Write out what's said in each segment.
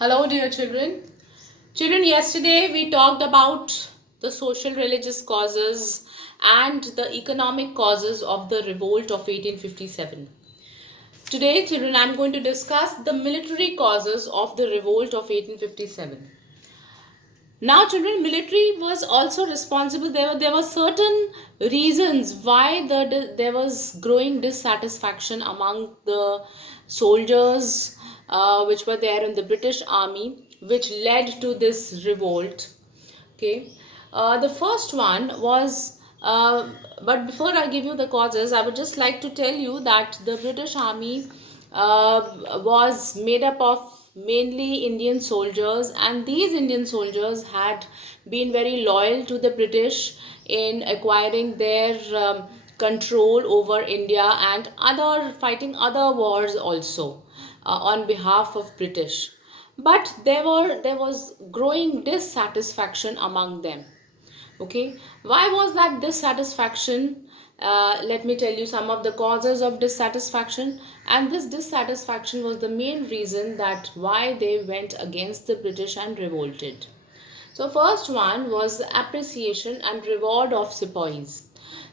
Hello, dear children. Children, yesterday we talked about the social religious causes and the economic causes of the revolt of 1857. Today, children, I am going to discuss the military causes of the revolt of 1857. Now, children, military was also responsible. There were certain reasons why there was growing dissatisfaction among the soldiers which were there in the British Army, which led to this revolt. Okay, the first one was. But before I give you the causes, I would just like to tell you that the British Army was made up of mainly Indian soldiers, and these Indian soldiers had been very loyal to the British in acquiring their control over India and other fighting other wars also on behalf of British. But there was growing dissatisfaction among them. Okay, why was that dissatisfaction? Let me tell you some of the causes of dissatisfaction, and this dissatisfaction was the main reason that why they went against the British and revolted. So first one was appreciation and reward of sepoys.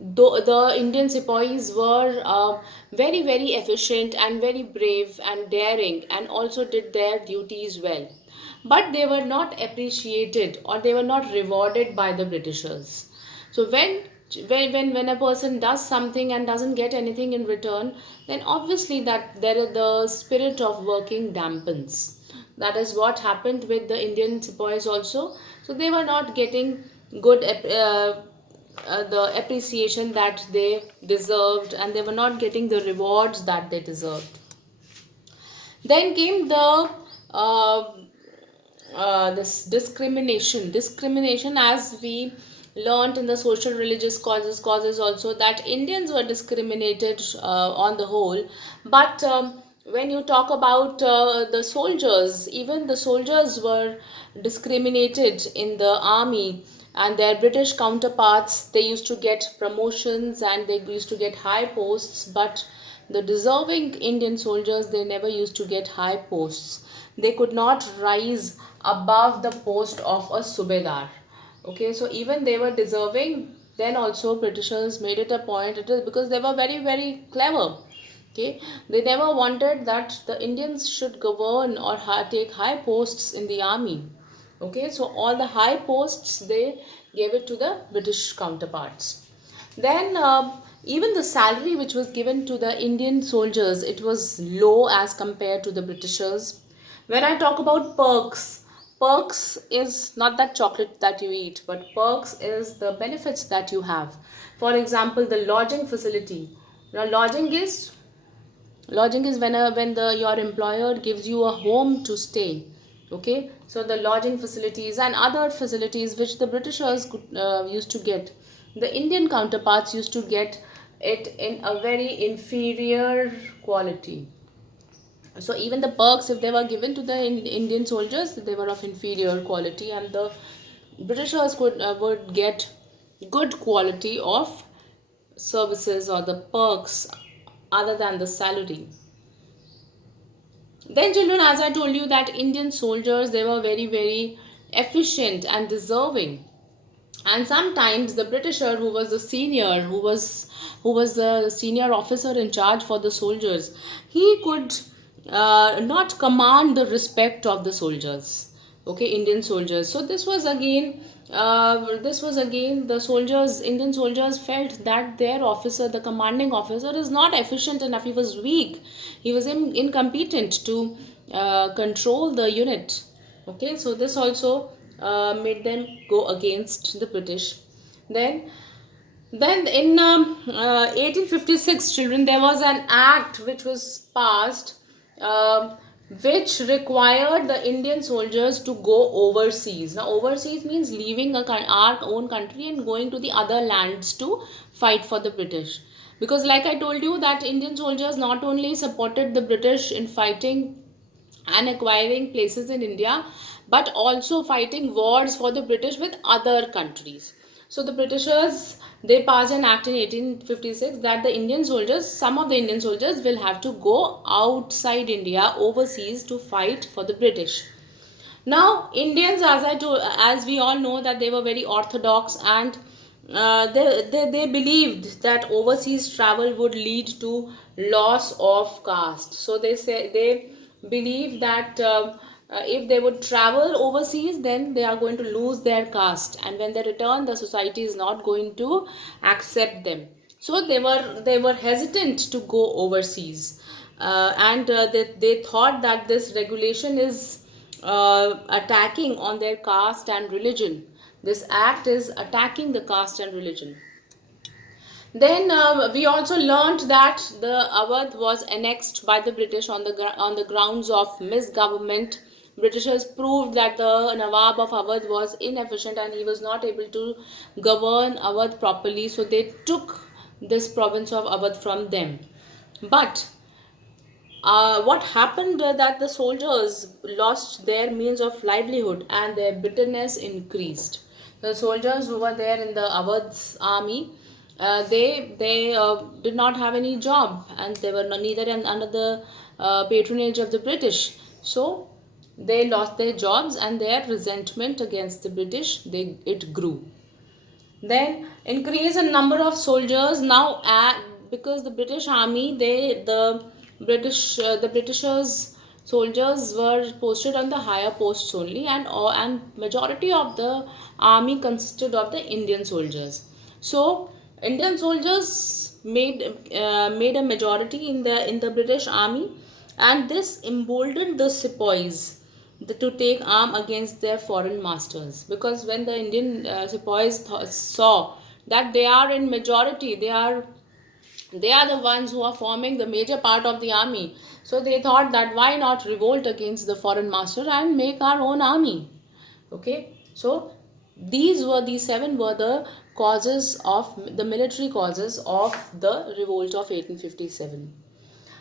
The Indian sepoys were very efficient and very brave and daring and also did their duties well. But they were not appreciated or they were not rewarded by the Britishers. So when a person does something and doesn't get anything in return, then obviously that the spirit of working dampens. That is what happened with the Indian sepoys also. So they were not getting good the appreciation that they deserved, and they were not getting the rewards that they deserved. Then came the this discrimination, as we learned in the social religious causes also, that Indians were discriminated on the whole. But when you talk about the soldiers, even the soldiers were discriminated in the army, and their British counterparts, they used to get promotions and they used to get high posts, but the deserving Indian soldiers, they never used to get high posts. They could not rise above the post of a subedar. Okay, so even they were deserving, then also Britishers made it a point. It is because they were very clever. Okay, they never wanted that the Indians should govern or take high posts in the army. Okay, so all the high posts they gave it to the British counterparts. Then even the salary which was given to the Indian soldiers, it was low as compared to the Britishers. When I talk about perks, perks is not that chocolate that you eat, but perks is the benefits that you have. For example, the lodging facility. Now, lodging is when the your employer gives you a home to stay. Okay, so the lodging facilities and other facilities which the Britishers used to get, the Indian counterparts used to get it in a very inferior quality. So even the perks, if they were given to the Indian soldiers, they were of inferior quality, and the Britishers would get good quality of services or the perks other than the salary. Then children, as I told you, that Indian soldiers, they were very efficient and deserving. And sometimes the Britisher, who was the senior, who was the senior officer in charge for the soldiers, he could not command the respect of the soldiers. Okay, Indian soldiers. So this was again the soldiers, Indian soldiers felt that their officer, the commanding officer, is not efficient enough. He was weak. He was incompetent to control the unit. Okay, so this also made them go against the British. Then in 1856, children, there was an act which was passed, which required the Indian soldiers to go overseas. Now, overseas means leaving our own country and going to the other lands to fight for the British. Because, like I told you, that Indian soldiers not only supported the British in fighting and acquiring places in India, but also fighting wars for the British with other countries. So the Britishers, they passed an act in 1856 that the Indian soldiers, some of the Indian soldiers will have to go outside India, overseas, to fight for the British. Now, Indians, as we all know, that they were very orthodox, and they believed that overseas travel would lead to loss of caste. So they believe that if they would travel overseas, then they are going to lose their caste, and when they return, the society is not going to accept them. So they were hesitant to go overseas, and they thought that this regulation is attacking on their caste and religion. This act is attacking the caste and religion. Then we also learned that the Awadh was annexed by the British on the grounds of misgovernment. Britishers proved that the Nawab of Awadh was inefficient and he was not able to govern Awadh properly, so they took this province of Awadh from them. But what happened that the soldiers lost their means of livelihood and their bitterness increased. The soldiers who were there in the Awadh's army, they did not have any job, and they were neither under the patronage of the British. So they lost their jobs, and their resentment against the British, it grew. Then increase in number of soldiers. Now because the British army, the Britishers soldiers were posted on the higher posts only, and majority of the army consisted of the Indian soldiers. So Indian soldiers made a majority in the British army, and this emboldened the sepoys to take arm against their foreign masters, because when the Indian sepoys saw that they are in majority, they are the ones who are forming the major part of the army, so they thought that why not revolt against the foreign master and make our own army. Okay, so these seven were the causes of the military causes of the revolt of 1857.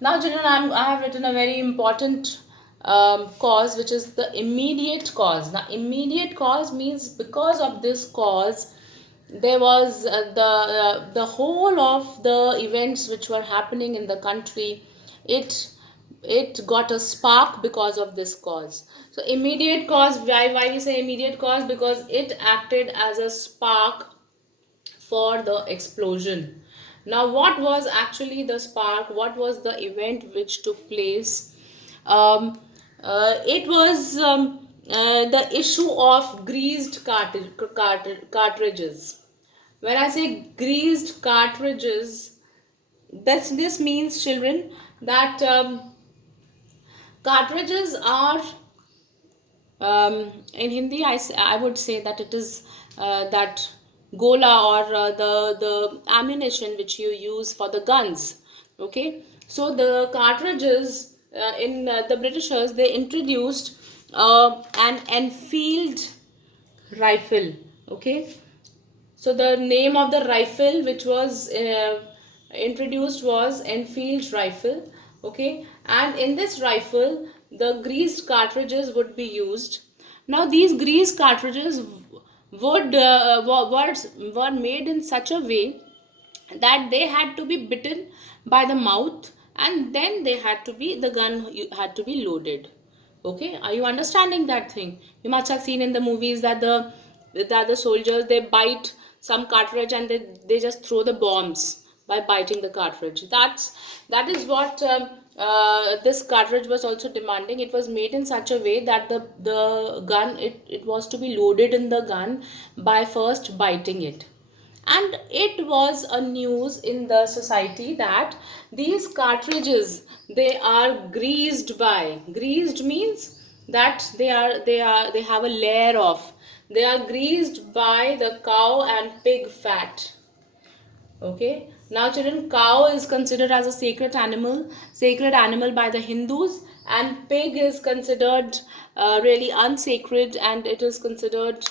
Now, children, I have written a very important cause, which is the immediate cause. Now, immediate cause means because of this cause, there was the whole of the events which were happening in the country. It it got a spark because of this cause. So, immediate cause. Why we say immediate cause? Because it acted as a spark for the explosion. Now, what was actually the spark? What was the event which took place? It was the issue of greased cartridges. When I say greased cartridges, this means, children, that cartridges are, in Hindi, I would say that it is that gola, or the ammunition which you use for the guns. Okay, so the cartridges, in the Britishers, they introduced an Enfield rifle. Okay, so the name of the rifle which was introduced was Enfield rifle. Okay, and in this rifle, the greased cartridges would be used. Now, these greased cartridges were made in such a way that they had to be bitten by the mouth, and then the gun had to be loaded. Okay, are you understanding that thing? You must have seen in the movies that the soldiers, they bite some cartridge, and they just throw the bombs by biting the cartridge. That is what this cartridge was also demanding. It was made in such a way that the gun, it was to be loaded in the gun by first biting it. And it was a news in the society that these cartridges, they are greased means that they have a layer of, they are greased by the cow and pig fat. Okay. Now, children, cow is considered as a sacred animal by the Hindus, and pig is considered really unsacred, and it is considered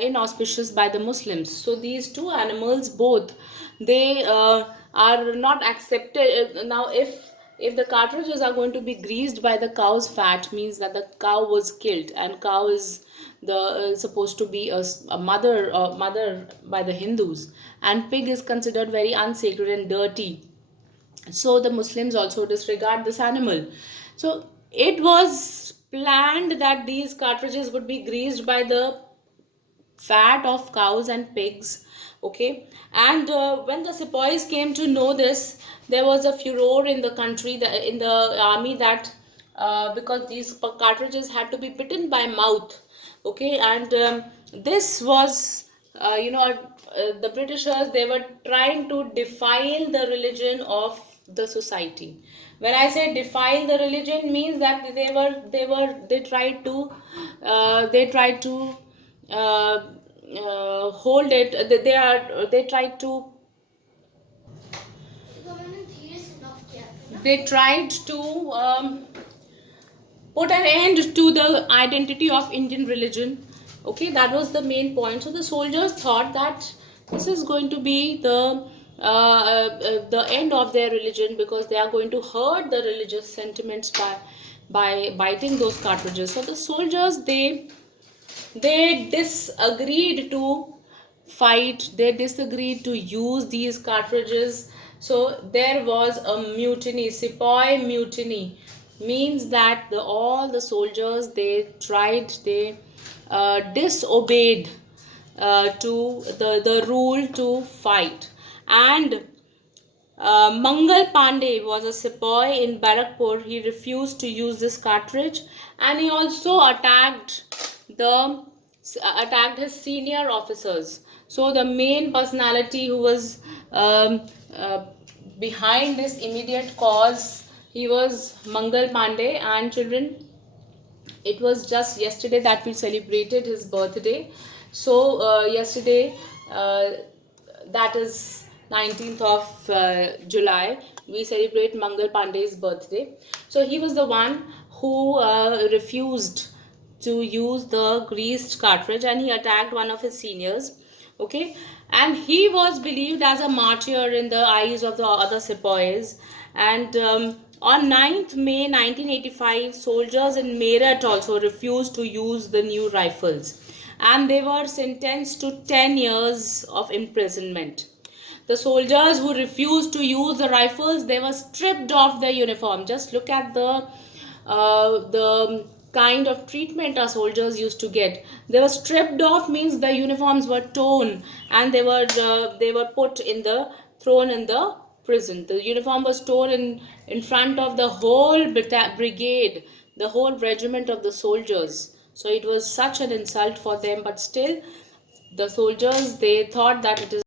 inauspicious by the Muslims. So these two animals, both, they are not accepted. Now, if the cartridges are going to be greased by the cow's fat, means that the cow was killed, and cow is the supposed to be a mother by the Hindus, and pig is considered very unsacred and dirty, so the Muslims also disregard this animal. So it was planned that these cartridges would be greased by the fat of cows and pigs. Okay, and when the sepoys came to know this, there was a furor in the country, in the army, that because these cartridges had to be bitten by mouth. Okay, and this was the Britishers, they were trying to defile the religion of the society. When I say defile the religion, means that they tried to uh, hold it. They tried to they tried to put an end to the identity of Indian religion. Okay, that was the main point. So the soldiers thought that this is going to be the end of their religion, because they are going to hurt the religious sentiments by biting those cartridges. So the soldiers, they disagreed to fight, they disagreed to use these cartridges. So there was a mutiny, sepoy mutiny. Means that all the soldiers, they disobeyed to the rule to fight. And Mangal Pandey was a sepoy in Barakpur. He refused to use this cartridge, and he also the attacked his senior officers. So the main personality who was behind this immediate cause, he was Mangal Pandey. And children, it was just yesterday that we celebrated his birthday. So yesterday, that is 19th of July, we celebrate Mangal Pandey's birthday. So he was the one who refused to use the greased cartridge, and he attacked one of his seniors. Okay, and he was believed as a martyr in the eyes of the other sepoys. And on 9th May 1985, soldiers in Meerut also refused to use the new rifles, and they were sentenced to 10 years of imprisonment. The soldiers who refused to use the rifles, they were stripped of their uniform. Just look at the kind of treatment our soldiers used to get. They were stripped off, means the uniforms were torn, and they were put in the thrown in the prison. The uniform was torn in front of the whole brigade, the whole regiment of the soldiers. So it was such an insult for them, but still the soldiers, they thought that it is